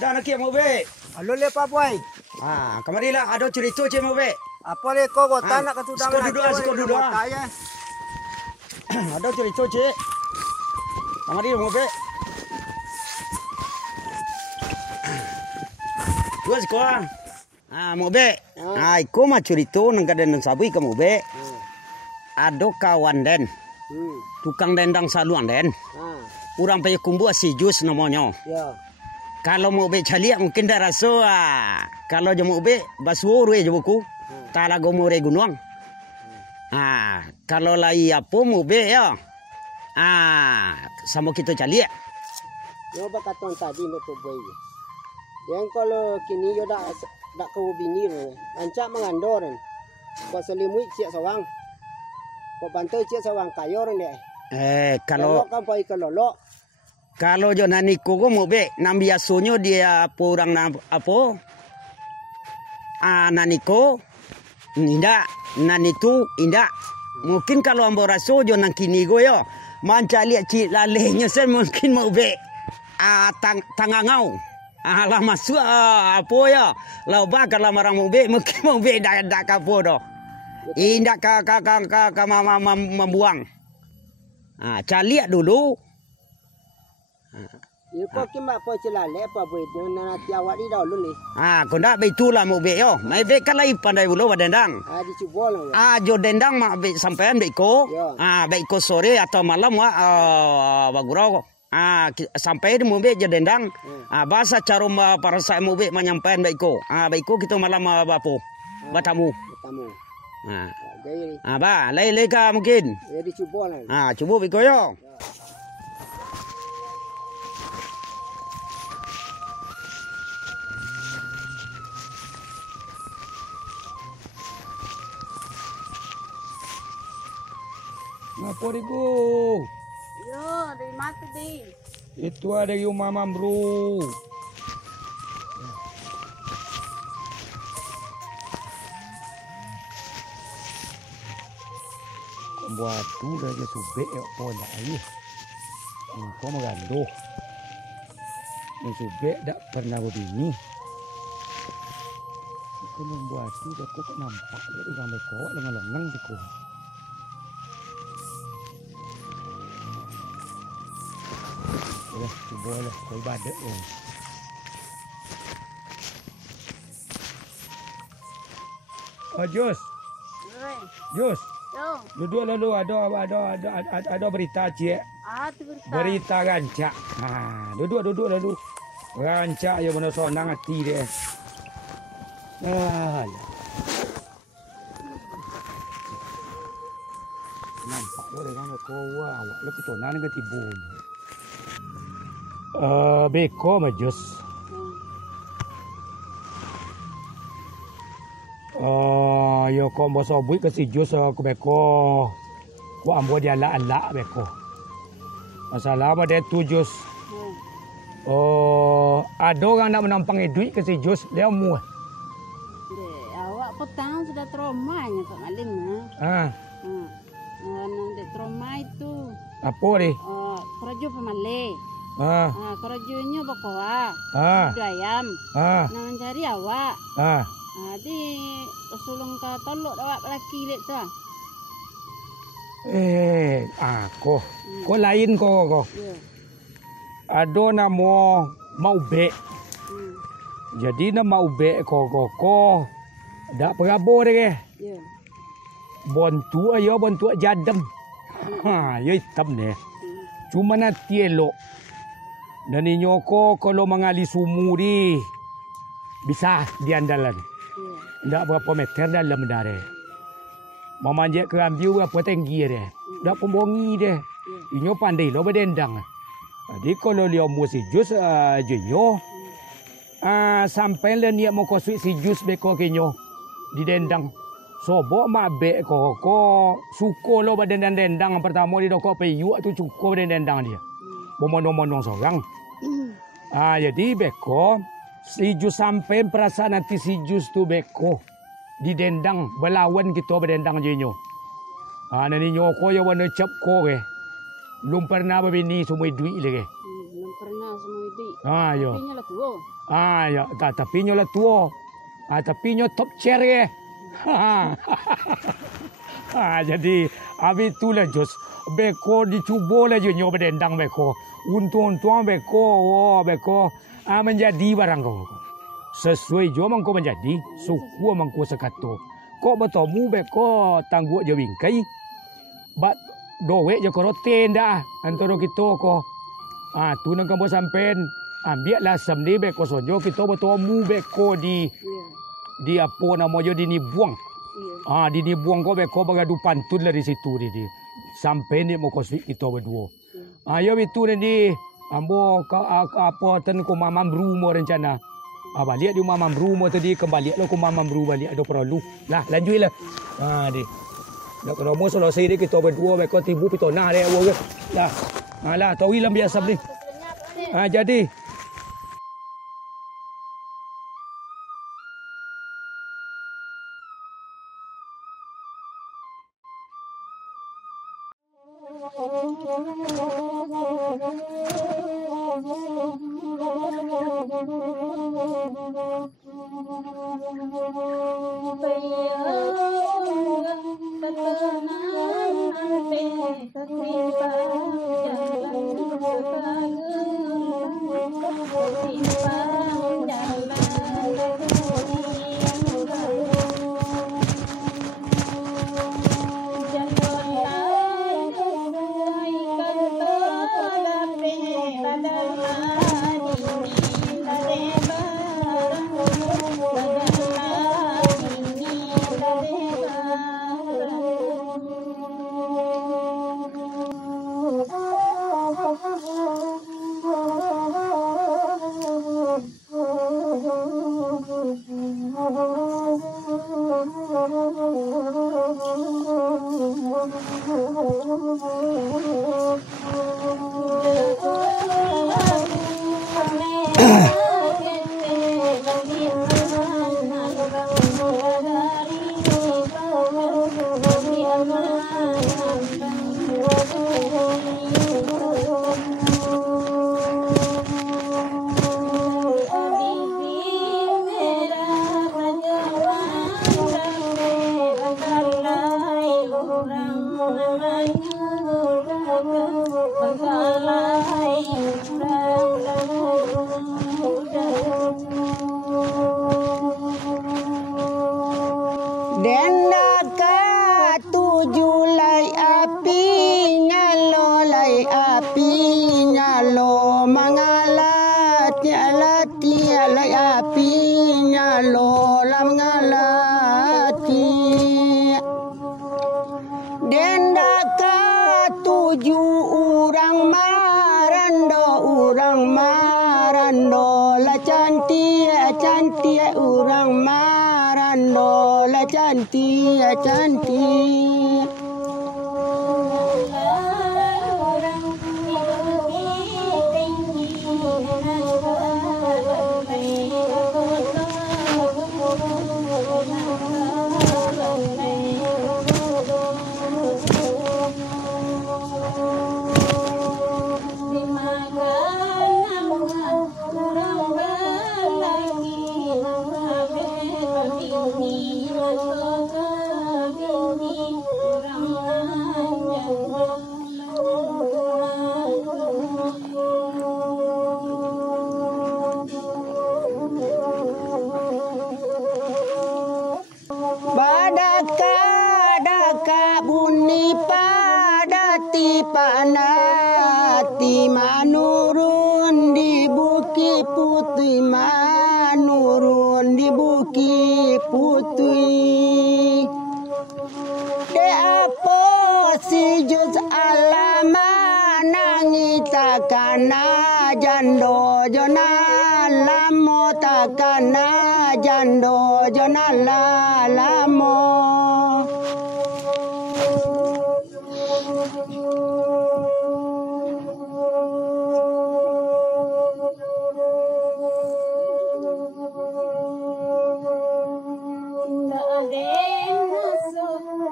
Kita nak mau be. Halo le Pak Boy. Kamarilah ada cerita cik mau be. Apa le kau kota nak ketudang Skor duduk. Ada cerita cik. Kamari mau be. Dua sekolah. Mau be. Iko mah cerita nang kaden sabu ika mau be. Ada kawan den. Tukang dendang saluan den. Urang payah kumbu si jus namanya. Ya. Kalau mau be caliak mungkin dah rasa. Kalau je mau be basuh rue je buku. Tala gomore gunung. Kalau lai apa mau be ya. Sama kita caliak. Yo bakaton tadi no Pak Boy. Yang kalau kini yo dak kau bini ni. Ancak mengandoran. Kau selimut siap sawang. Kau bantu siap sawang kayor ni. Kalau kampai kelolok. Kalau jo nani kogo mau be, nam biasanya dia apa orang apa? Naniko, indah, nani tu indah. Mungkin kalau ambo raso jo nang kini go yo, manca lihat cik lalehnya sen mungkin mau be. Tangangau. Lah masuk apa ya? Lau bakal marang mau be, mungkin mau be dak kapo do. Indah ka membuang. Caliak dulu. Yo kau kimak apa celale Pak Boy nanti awak di dah luli. Kau nak beitulah mau be yo. Mai be kan lai pandai bulo dendang. Dicuba lah. Jo dendang mak be sampean be ko. Be ko sore atau malam bagurau. Sampai di mau be je dendang. Bahasa cara para saya mau be menyampaikan be ko. Be ko kita malam bapo. Batamu. Ba lai ka mungkin. Ya dicuba lah. Cuba be ko yo. Apa diku? Yo, dari mati di. Itu ada yung mama bro. Buat tu dah je subek apa dah ni. Kau magando. Ni subek dak pernah begini. Kau membuat tu dah kau nampak dia gambar kau lengang-lengang di kau. Boleh kau ibadat oh. Jus. Jus. Duduk lalu ada berita cik. Berita rancak. Duduk lalu. Rancak ya benar sonang hati dia. Nampak boleh kan kau awak lu kita nang ke tibun. Beko majus. Yo kau boso bui ke si jus ke beko. Ku ambo dia ala beko. Masalah apa dia tu jus. Ada orang nak menampang duit ke si jus dia mu. Awak petang sudah traumanya Pak Malin. Nanti trauma itu. Apa ni? Kerja pemalih. Kerjanya bakoa, ada ayam, nak cari awak. Di sulung ke tolok awak laki lek tu. Kau lain kau. Ada nama mau be. Jadi nama ube kau. Dak perabur deh. Bontu jadem. Ya hitam ni. Cuma nanti elok. Dan nyoko kalau mengali sumu di bisa diandalan. Tidak berapa meter dalam darah. Memanjat kerambiu berapa tinggi dia. Tidak pembongi dia. Inyo pandai lo berdendang. Jadi kalau dia mau si jus jenyo. Sampai le niat mau kosui si jus beko kenyo di dendang. Sobok mak be ko suko lo berdendang-dendang pertama di doko peyu tu cukup berdendang dia. Bomondong-mondong seorang. Jadi beko si jus sampai perasaan nanti si jus tu beko di dendang berlawan kita berdendang jenyo. Nani nyoko ya wana cap ko ke. Belum pernah berbini semua duit lagi. Belum pernah semua duit. Ah, yo. Tapi lah tua. Ah, ya, tapi nyo lah tua. Tapi nyo top chair ya. Jadi habis itulah Jos. Beko dicuba lah je nyo berdendang beko. Untung-untung beko menjadi barang kau. Sesuai jo mangko menjadi, suku mangko sekato. Kok bertemu beko tangguh je wingkai. Bat dowe je koroten dah antara kita ko. Tu nang kamu sampean ambil lah semni beko sojo kita bertemu beko di apa namanya di Nibuang. Di Nibuang ko beko bagadu pantun lah di situ di. Sampai ni mau kosik kita berdua. Ayo itu ni ambo apa ten ko mamam rumah rencana. Balik di mamam rumah tadi kembali lah ko mamam rumah balik ada perlu. Lah lanjutlah. Di. Dak romo selesai dia kita berdua beko tibu pitona dia wo ke. Lah. Alah tahu ilam biasa ni. Jadi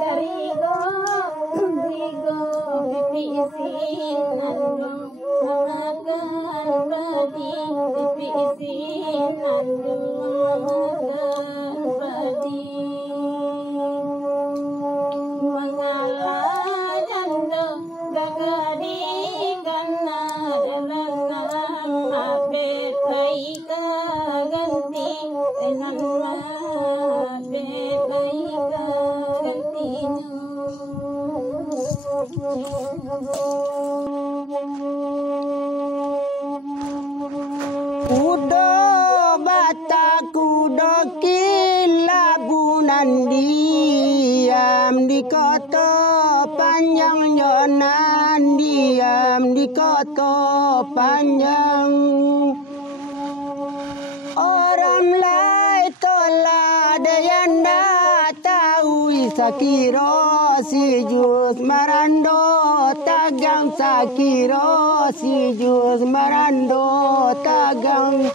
Dari kota panjang Yonan diam di kota panjang. Orang lain tolak yang dah tahu sakiro si jus marando tagang sakiro si jus marando tagang.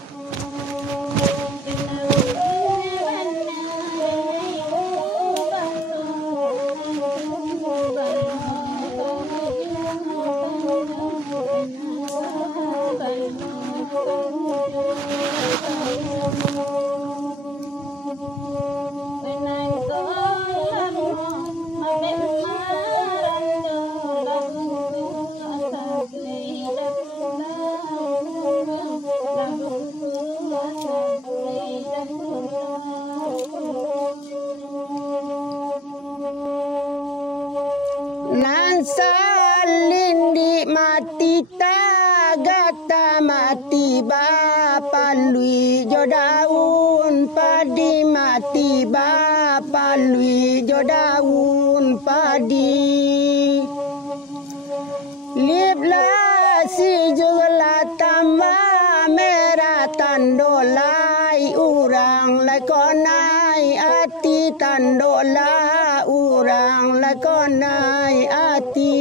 Salindi mati tagata mati bapa lui jodaun padi mati bapa lui jodaun padi libla si jugla tamba merah tandolai urang lai konai ati tandola urang lai konai ati